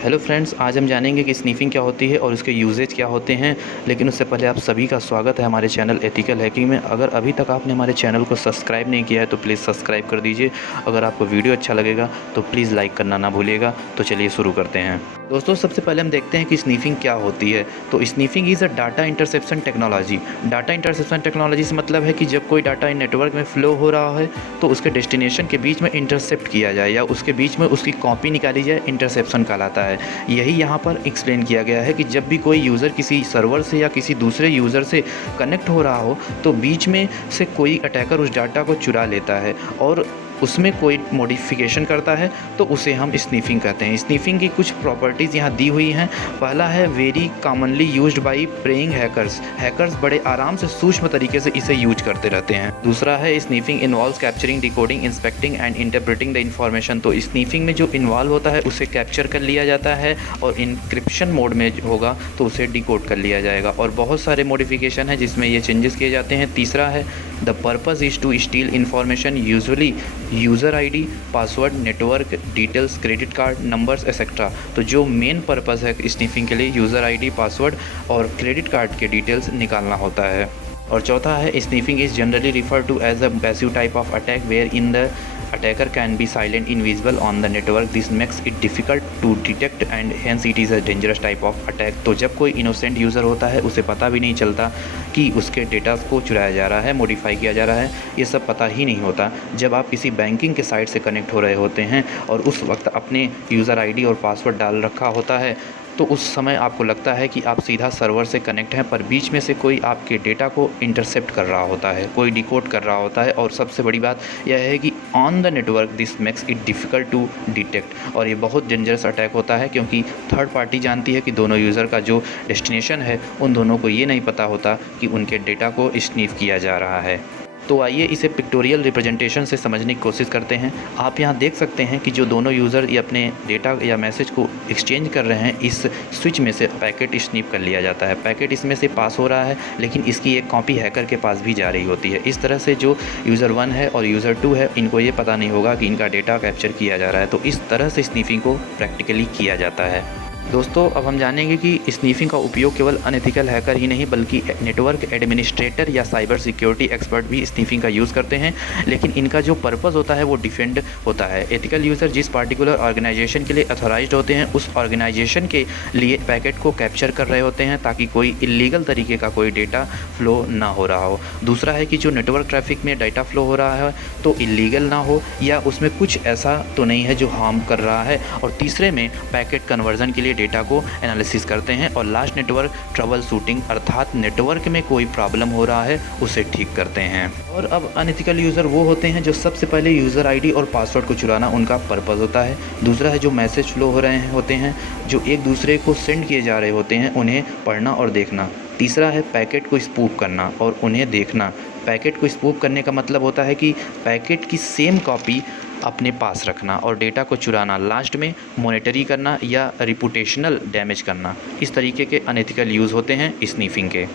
Hello friends, आज हम जानेंगे कि स्नीफिंग क्या होती है और उसके यूजेज क्या होते हैं। लेकिन उससे पहले आप सभी का स्वागत है हमारे चैनल एथिकल हैकिंग में। अगर अभी तक आपने हमारे चैनल को सब्सक्राइब नहीं किया है तो प्लीज़ सब्सक्राइब कर दीजिए। अगर आपको वीडियो अच्छा लगेगा तो प्लीज़ लाइक करना ना भूलिएगा। तो चलिए शुरू करते हैं। दोस्तों, सबसे पहले हम देखते हैं कि स्नीफिंग क्या होती है। तो sniffing is a data interception technology. Data interception technology से मतलब है कि जब कोई डाटा नेटवर्क में फ़्लो हो रहा है तो उसके डेस्टिनेशन के बीच में इंटरसेप्ट किया जाए या उसके बीच में उसकी कॉपी निकाली जाए, इंटरसेप्शन कहलाता है। यही यहाँ पर एक्सप्लेन किया गया है कि जब भी कोई यूज़र किसी सर्वर से या किसी दूसरे यूज़र से कनेक्ट हो रहा हो तो बीच में से कोई अटैकर उस डाटा को चुरा लेता है और उसमें कोई मॉडिफिकेशन करता है तो उसे हम स्नीफिंग कहते हैं। स्नीफिंग की कुछ प्रॉपर्टीज़ यहाँ दी हुई हैं। पहला है very commonly used by praying hackers बड़े आराम से सूक्ष्म तरीके से इसे यूज करते रहते हैं। दूसरा है sniffing involves capturing, decoding, inspecting and interpreting the information. तो स्नीफिंग में जो इन्वॉल्व होता है उसे कैप्चर कर लिया जाता है और इंक्रिप्शन मोड में होगा तो उसे डिकोड कर लिया जाएगा। और बहुत सारे मॉडिफिकेशन है जिसमें ये चेंजेस किए जाते हैं। तीसरा है the purpose is to steal information, usually user ID, password, network details, credit card numbers etcetera. तो जो मेन पर्पज़ है स्नीफिंग के लिए यूज़र आईडी, पासवर्ड और क्रेडिट कार्ड के डिटेल्स निकालना होता है। और चौथा है sniffing is generally refer to as a passive type of attack where in the attacker can be silent, invisible on the network. This makes it difficult to detect and hence it is a dangerous type of attack। तो जब कोई innocent user होता है उसे पता भी नहीं चलता कि उसके डेटा को चुराया जा रहा है, मॉडिफाई किया जा रहा है, ये सब पता ही नहीं होता। जब आप किसी बैंकिंग के साइट से कनेक्ट हो रहे होते हैं और उस वक्त अपने यूज़र आईडी और पासवर्ड डाल रखा होता है तो उस समय आपको लगता है कि आप सीधा सर्वर से कनेक्ट हैं, पर बीच में से कोई आपके डेटा को इंटरसेप्ट कर रहा होता है, कोई डिकोड कर रहा होता है। और सबसे बड़ी बात यह है कि on the network this makes it difficult to detect. और ये बहुत डेंजरस अटैक होता है क्योंकि थर्ड पार्टी जानती है कि दोनों यूज़र का जो डेस्टिनेशन है उन दोनों को ये नहीं पता होता कि उनके डेटा को स्नीफ किया जा रहा है। तो आइए इसे पिक्टोरियल रिप्रेजेंटेशन से समझने की कोशिश करते हैं। आप यहाँ देख सकते हैं कि जो दोनों यूज़र ये अपने डेटा या मैसेज को एक्सचेंज कर रहे हैं, इस स्विच में से पैकेट स्नीप कर लिया जाता है। पैकेट इसमें से पास हो रहा है लेकिन इसकी एक कॉपी हैकर के पास भी जा रही होती है। इस तरह से जो यूज़र 1 है और यूज़र 2 है इनको ये पता नहीं होगा कि इनका डेटा कैप्चर किया जा रहा है। तो इस तरह से स्नीफिंग को प्रैक्टिकली किया जाता है। दोस्तों, अब हम जानेंगे कि स्नीफिंग का उपयोग केवल अनएथिकल हैकर ही नहीं बल्कि नेटवर्क एडमिनिस्ट्रेटर या साइबर सिक्योरिटी एक्सपर्ट भी स्नीफिंग का यूज़ करते हैं। लेकिन इनका जो पर्पज़ होता है वो डिफेंड होता है। एथिकल यूज़र जिस पार्टिकुलर ऑर्गेनाइजेशन के लिए अथॉराइज्ड होते हैं उस ऑर्गेनाइजेशन के लिए पैकेट को कैप्चर कर रहे होते हैं ताकि कोई इलीगल तरीके का कोई डेटा फ़्लो ना हो रहा हो। दूसरा है कि जो नेटवर्क ट्रैफिक में डाटा फ़्लो हो रहा है तो इलीगल ना हो या उसमें कुछ ऐसा तो नहीं है जो हार्म कर रहा है। और तीसरे में पैकेट कन्वर्जन के लिए डेटा को एनालिसिस करते हैं। और लास्ट नेटवर्क ट्रबल शूटिंग, अर्थात नेटवर्क में कोई प्रॉब्लम हो रहा है उसे ठीक करते हैं। और अब अनएथिकल यूज़र वो होते हैं जो सबसे पहले यूज़र आईडी और पासवर्ड को चुराना उनका पर्पज़ होता है। दूसरा है जो मैसेज फ्लो हो रहे हैं होते हैं जो एक दूसरे को सेंड किए जा रहे होते हैं उन्हें पढ़ना और देखना। तीसरा है पैकेट को स्पूफ करना और उन्हें देखना। पैकेट को स्पूफ करने का मतलब होता है कि पैकेट की सेम कॉपी अपने पास रखना और डेटा को चुराना। लास्ट में मॉनिटरी करना या रिपुटेशनल डैमेज करना। इस तरीके के अनएथिकल यूज़ होते हैं स्नीफिंग के।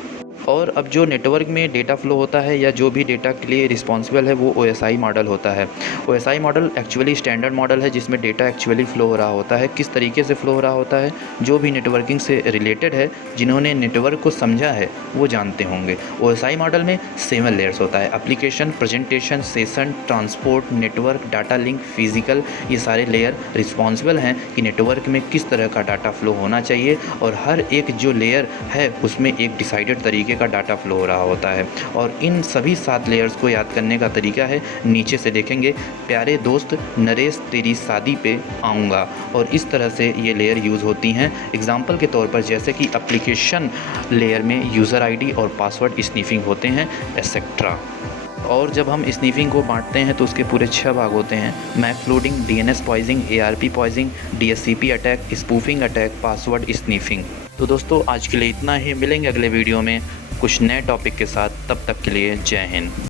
और अब जो नेटवर्क में डेटा फ़्लो होता है या जो भी डेटा के लिए रिस्पॉन्सिबल है वो OSI मॉडल होता है। OSI model actually standard model है जिसमें डेटा एक्चुअली फ़्लो हो रहा होता है। किस तरीके से फ़्लो हो रहा होता है, जो भी नेटवर्किंग से रिलेटेड है, जिन्होंने नेटवर्क को समझा है वो जानते होंगे। OSI मॉडल में 7 लेयर्स होता है। Application, presentation, session, transport, network, data link, physical, ये सारे लेयर रिस्पॉन्सिबल हैं कि नेटवर्क में किस तरह का डाटा फ़्लो होना चाहिए। और हर एक जो लेयर है उसमें एक डिसाइडेड तरीके का डाटा फ्लो हो रहा होता है। और इन सभी 7 लेयर्स को याद करने का तरीका है, नीचे से देखेंगे, प्यारे दोस्त नरेश तेरी शादी पे आऊँगा। और इस तरह से ये लेयर यूज़ होती हैं। एग्जाम्पल के तौर पर जैसे कि एप्लीकेशन लेयर में यूज़र आईडी और पासवर्ड स्नीफिंग होते हैं एक्सेट्रा। और जब हम स्नीफिंग को बांटते हैं तो उसके पूरे 6 भाग होते हैं: MAC flooding, DNS poisoning, ARP poisoning, DSCP attack, spoofing attack, password sniffing. तो दोस्तों, आज के लिए इतना ही। मिलेंगे अगले वीडियो में कुछ नए टॉपिक के साथ। तब तक के लिए जय हिंद।